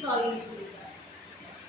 1900 ईस्वी।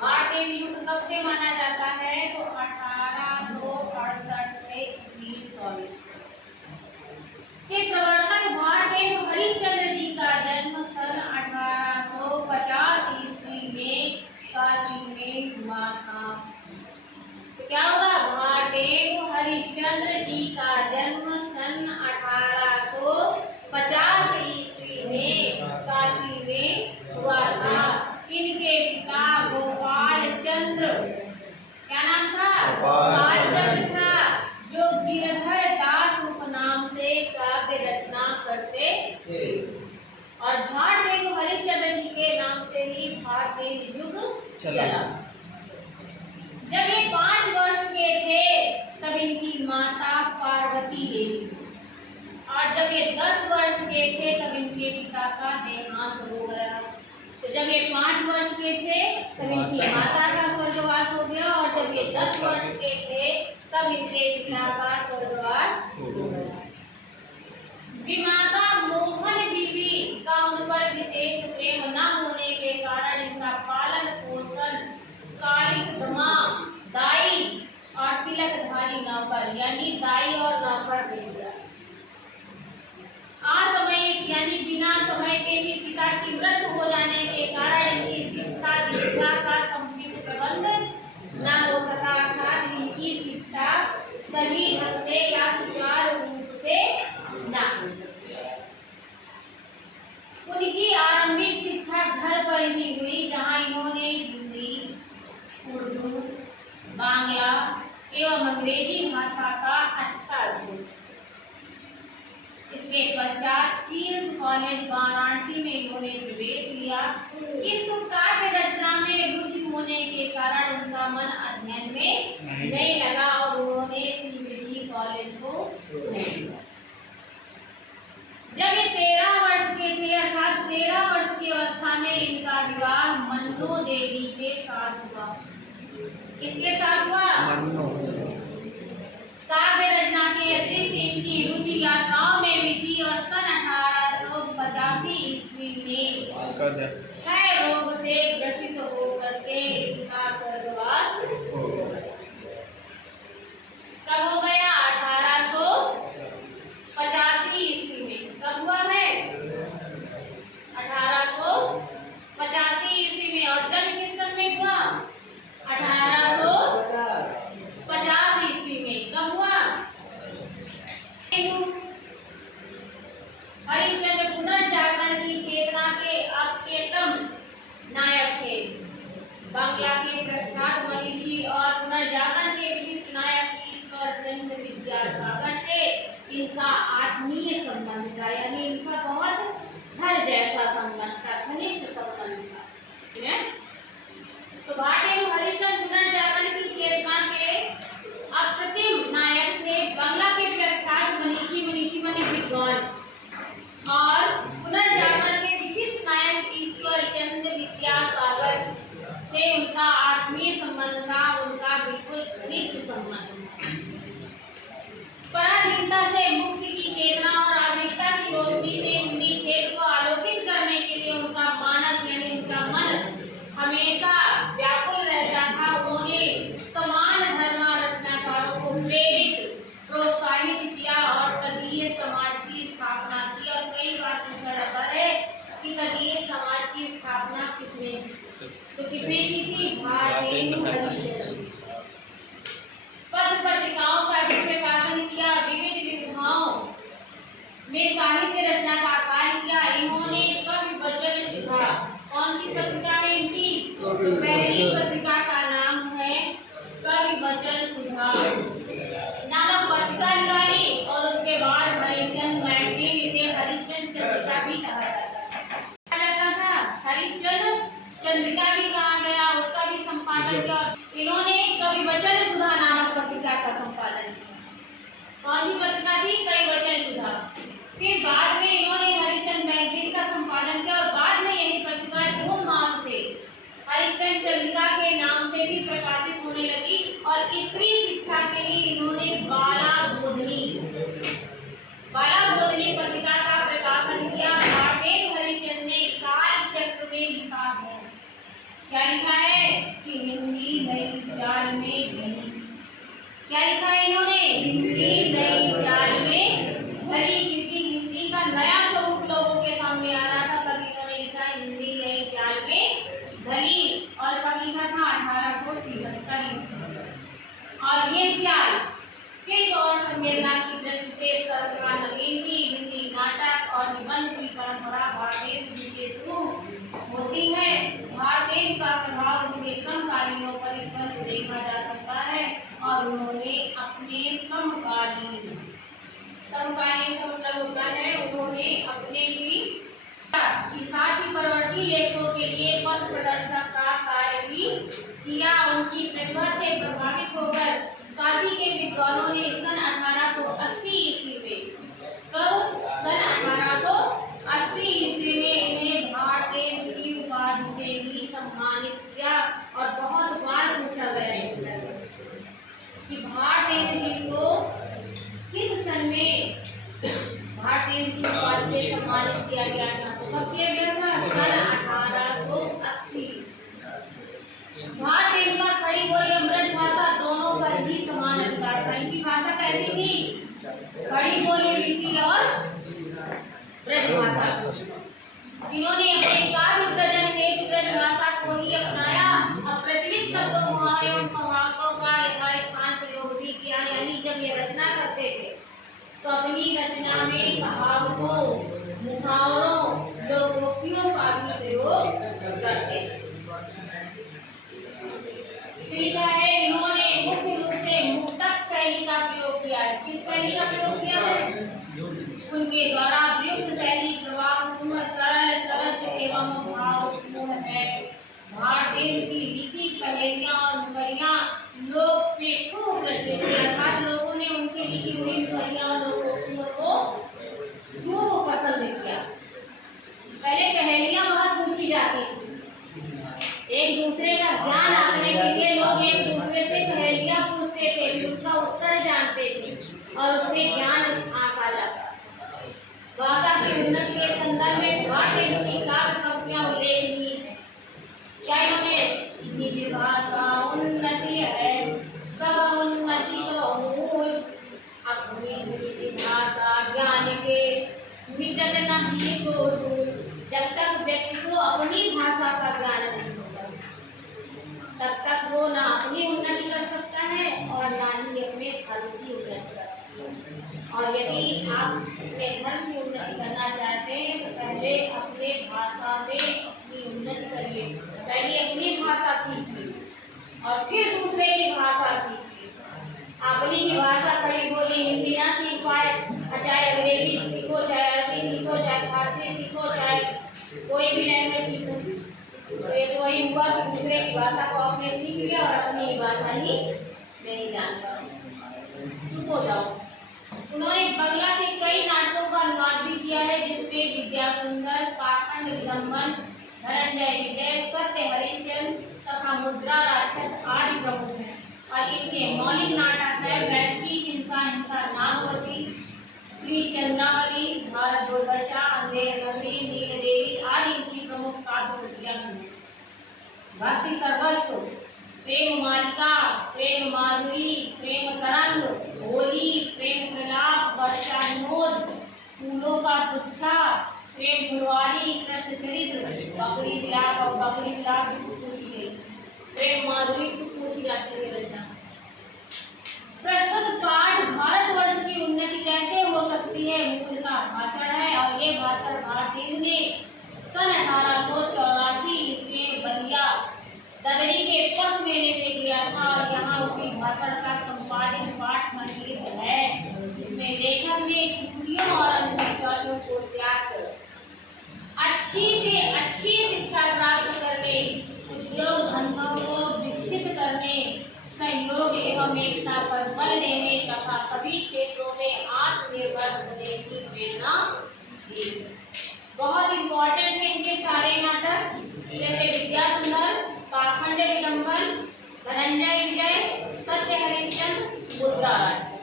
भारतीय युग कब से माना जाता है? तो 1868 से 1900 ईस्वी। के प्रवर्तक भारतेंदु हरिश्चंद्र जी का जन्म सन 1850 ईस्वी में काशी में हुआ था। तो क्या होगा? भारतेंदु हरिश्चंद्र जी का जन्म सन 1850 ईस्वी में काशी में हुआ था। इनके पिता गोपाल चंद्र, क्या नाम था? गोपाल चंद्र था, जो गिरधर दास उपनाम से काव्य रचना करते थे। और भारतेंदु हरिश्चंद्र जी के नाम से ही भारतीय युग चला। जब ये 5 वर्ष के थे तब इनकी माता पार्वती देवी, और जब ये 10 वर्ष के थे तब इनके पिता का देहांत हो गया। तो जब ये 5 वर्ष के थे तब इनकी माता का स्वर्गवास हो गया, और जब ये 10 वर्ष के थे तब इनके पिता का स्वर्गवास हो गया। विमाता मोहन बीवी का उन पर विशेष प्रेम न होने के कारण इनका पालन पोषण कालिक दमा, दाई और तिलकधारी नौकर यानी दाई और नौकर दे दिया। असमय यानी बिना समय के ही पिता की मृत्यु हो जाने के कारण इनकी शिक्षा दीक्षा का समुचित प्रबंध न हो सका, अर्थात इनकी शिक्षा सही ढंग से या सुचारू रूप से न हो सकी। उनकी आरंभिक शिक्षा घर पर ही हुई, जहाँ इन्होंने हिंदी, उर्दू, बांग्ला एवं अंग्रेजी भाषा का अच्छा अध्ययन। इसके पश्चात किंग्स कॉलेज वाराणसी में इन्होंने प्रवेश लिया, किंतु काव्य रचना में रुचि होने के कारण उनका मन अध्ययन में नहीं लगा और उन्होंने श्रीविधि कॉलेज को छोड़ दिया। जब ये 13 वर्ष के थे, अर्थात 13 वर्ष की अवस्था में इनका विवाह मन्नो देवी के साथ हुआ। किसके साथ हुआ? काव्य रचना के अतिरिक्त इनकी रुचि यात्राओं में भी थी, और सन 1885 ईस्वी में क्षय रोग से ग्रसित होकर के इनका स्वर्गवास हो गया। कब हो गया? 1885 ईस्वी में। कब हुआ है? 1885 ईस्वी में। और जन्म किस सन में हुआ? 1850 ईस्वी में। कब हुआ? हरिश्चंद्र पुनर्जागरण की चेतना के अप्रियतम नायक थे। बांग्ला के प्रख्यात मनीषी और पुनर्जागरण के विशिष्ट नायक ईश्वर चंद्र विद्यासागर से इनका आत्मीय संबंध था, यानी इनका बहुत घर जैसा संबंध था, घनिष्ठ संबंध था। तो भारतेंदु हरिश्चंद्र पुनर्जागरण की चेतना के अप्रतिम नायक थे। बांग्ला के प्रख्यात मनीषी माने विद्वान और पुनर्जागरण के विशिष्ट नायक ईश्वर चंद्र विद्यासागर से उनका आत्मीय संबंध था, उनका बिल्कुल घनिष्ठ संबंध। पराधीनता से मुक्ति की चेतना और आधुनिकता की रोशनी से हिंदी क्षेत्र को आलोकित करने के लिए उनका मानस यानी उनका मन हमेशा व्याकुल रहता था। उन्होंने समान धर्म रचनाकारों को प्रेरित प्रोत्साहित किया और तदीय समाज की स्थापना की। और कई बार पूछा जाता है कि तदीय समाज की स्थापना किसने की? तो किसने की थी? भारतेंदु हरिश्चंद्र। पत्र पत्रिकाओं का भी प्रकाशन किया, विविध विधाओं में साहित्य रचना का कार्य किया। इन्होंने कवि वचन सुधा, कौन सी पत्रिका है इनकी? पहली पत्रिका का नाम है कवि वचन सुधा नामक पत्रिका निकाली, और उसके बाद हरिश्चंद्र मैगजीन, इसे हरिश्चंद्र चंद्रिका भी कहा जाता था। हरिश्चंद्र चंद्रिका भी कहा गया, उसका भी संपादन किया। इन्होंने कवि वचन सुधा नामक पत्रिका का संपादन किया। कौन सी पत्रिका थी? कवि वचन सुधा। फिर बाद में इन्होंने हरिश्चंद्र मैगजीन का संपादन किया, और बाद में यही पत्रिका जून मास से हरिश्चंद्र चंद्रिका के नाम से भी प्रकाशित होने लगी। और स्त्री शिक्षा के लिए इन्होंने बाला बोधनी पत्रिका का प्रकाशन किया। भारतेंदु हरिश्चंद्र ने काल चक्र में लिखा है क्या लिखा है कि हिंदी नई चाल में ढली। क्या लिखा है इन्होंने? हिंदी नई चाल में ढली, क्योंकि हिंदी का नया स्वरूप लोगों के सामने आ रहा था, तब इन्होंने लिखा हिंदी नई चाल में ढली। और कब लिखा था? 1843 में। और ये चाल सिद्ध और सम्मेलना की दृष्टि से सर्वथा नवीन थी। हिंदी नाटक और निबंध की परंपरा भारतीय से शुरू होती है। भारतीय का प्रभाव उनके समकालीनों पर स्पष्ट देखा जा सकता है और उन्होंने अपने समकालीन का मतलब होता है उन्होंने अपने भी साथ ही परवर्ती लेखकों के लिए पथ प्रदर्शक का कार्य भी किया। उनकी प्रतिभा से प्रभावित होकर काशी के विद्वानों ने सन 1880 ईस्वी में सन 1880 ईस्वी में इन्हें भारतेंदु की उपाधि से भी सम्मानित किया। और बहुत बार पूछा गया है कि भारतेंदु जी को किस सन में भारतेंदु की उपाधि से सम्मानित किया गया था? तो कब किया गया था? सन 1880। भारतेंदु का खड़ी बोली और ब्रज भाषा दोनों पर भी समान अधिकार था। इनकी भाषा कैसी थी? खड़ी बोली भी थी और ब्रज भाषा। इन्होंने अपने काव्य सृजन हेतु ब्रज भाषा को ही अपनाया। प्रचलित शब्दों मुहावरों और कहावतों का यथास्थान प्रयोग भी किया। यानी जब ये रचना करते थे तो अपनी रचना में कहावतों, मुहावरों, लोकोक्तियों का भी प्रयोग करते थे। लिखा है इन्होंने मुख्य रूप से मुक्तक शैली का प्रयोग किया है। किस शैली का प्रयोग किया है? उनके द्वारा प्रयुक्त शैली प्रवाहपूर्ण, सरल, सरस एवं भावपूर्ण है। भारतेंदु की लिखी पहेलियां और मुखरियां लोक में खूब प्रचलित है। अर्थात लोगों ने उनकी लिखी हुई मुखरियां और लोकोक्तियों को खूब पसंद किया। पहले पहेलियां बहुत पूछी जाती थी। एक दूसरे का ज्ञान आंकने के लिए लोग एक दूसरे से पहेलियां पूछते थे, उसका उत्तर जानते थे और उससे ज्ञान आंका जाता। भाषा की उन्नति के संदर्भ में भारतेंदु की काव्य पंक्तियां उल्लेखनीय है। क्या इन्होंने? निज भाषा उन्नति है सब उन्नति तो मूल, अपनी निज भाषा ज्ञान के मिटत नहीं को सूल। जब तक व्यक्ति को अपनी भाषा का ज्ञान नहीं होगा तब तक वो ना अपनी उन्नति कर सकता है और ना ही अपने धर्म की उन्नति कर सकता है। और यदि आप अपने धर्म की उन्नति करना चाहते हैं तो पहले अपने भाषा में अपनी उन्नति करिए। पहले अपनी भाषा सीखिए और फिर दूसरे की भाषा सीखिए। अपनी की भाषा खड़ी बोली हिंदी ना सीख पाए, चाहे अंग्रेजी सीखो, चाहे अरबी सीखो, चाहे फारसी सीखो, चाहे कोई भी लैंग्वेज सीखो, तो ये तो वही हुआ कि दूसरे की भाषा को आपने सीख लिया और अपनी भाषा ही नहीं जान पाए, चुप हो जाओ। उन्होंने बंगला के कई नाटकों का अनुवाद भी किया है जिसमें विद्यासुंदर, पाखंड विडंबन, धनंजय विजय, सत्य हरिश्चंद्र तथा मुद्रा राक्षस आदि प्रमुख हैं। और इनके मौलिक नाटक है बैठकी, हिंसा हिंसा नामवती, श्री चंद्रावली, भारत दुर्दशा, अंधेर नगरी, नील देवी आदि इनकी प्रमुख काव्य कृतियां हैं। भक्ति सर्वस्व, प्रेम मालिका, प्रेम माधुरी, प्रेम तरंग, होली, प्रेम प्रलाप, वर्षा विनोद, फूलों का गुच्छा, प्रेम फुलवारी, कृष्ण चरित्र, बकरी विलाप और बकरी विलाप पूछी गई। प्रेम माधुरी पूछी जाती है रचना। प्रस्तुत पाठ भारतवर्ष की उन्नति कैसे हो सकती है मूलतः भाषण है और ये भाषण भारतेंदु ने सन 1884 ईस्वी में बलिया ददरी के पस मेले में दिया था और यहाँ उसी भाषण का संपादित पाठ संकलित है। इसमें लेखक ने त्रुटियों और अंधविश्वासों को त्याग कर अच्छी से अच्छी शिक्षा प्राप्त करने, उद्योग धंधों को विकसित करने, सहयोग एवं एकता पर बल देने तथा सभी क्षेत्रों में आत्मनिर्भर होने की प्रेरणा दी। बहुत इंपॉर्टेंट है इनके सारे नाटक, जैसे विद्यासुंदर, पाखंड विडंबन, धनंजय विजय, सत्य हरिश्चंद्र, मुद्रा राक्षस।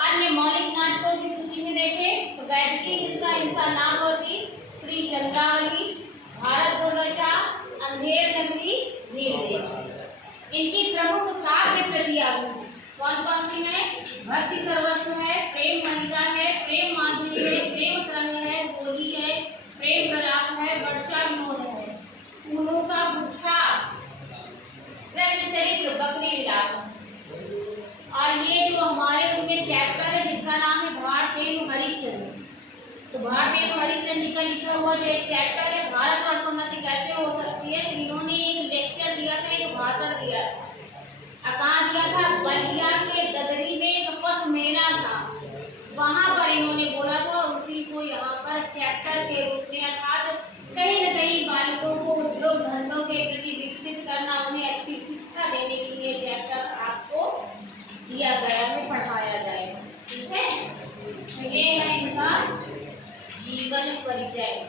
अन्य मौलिक नाटकों की सूची में देखें तो बैठकी, हिंसा हिंसा नामवती, श्री चंद्रावली, भारत दुर्दशा, अंधेर कौन कौन सी है? भक्ति सर्वस्व है, प्रेम मलिका है, प्रेम माधुरी है, प्रेम तरंग है, होली है, प्रेम प्रलाप है, वर्षा विनोद है, फूलों का गुच्छा, कृष्ण चरित्र, बकरी विलाप। और ये जो हमारे उसमें चैप्टर है जिसका नाम है भारतेंदु हरिश्चंद्र, तो भारतेंदु हरिश्चंद्र जी का लिखा हुआ जो एक चैप्टर है भारत और सम्मति कैसे हो सकती है, तो इन्होंने एक लेक्चर दिया था, एक भाषण दिया था। कहाँ दिया था? बलिया के गदरी में एक पशु मेला था, वहां पर इन्होंने बोला था और उसी को यहाँ पर चैप्टर के रूप में अर्थात कहीं न कहीं बालकों को उद्योग धंधों के प्रति विकसित करना, उन्हें अच्छी शिक्षा देने के लिए चैप्टर आपको दिया गया है, पढ़ाया जाएगा। ठीक है, तो ये है इनका जीवन परिचय।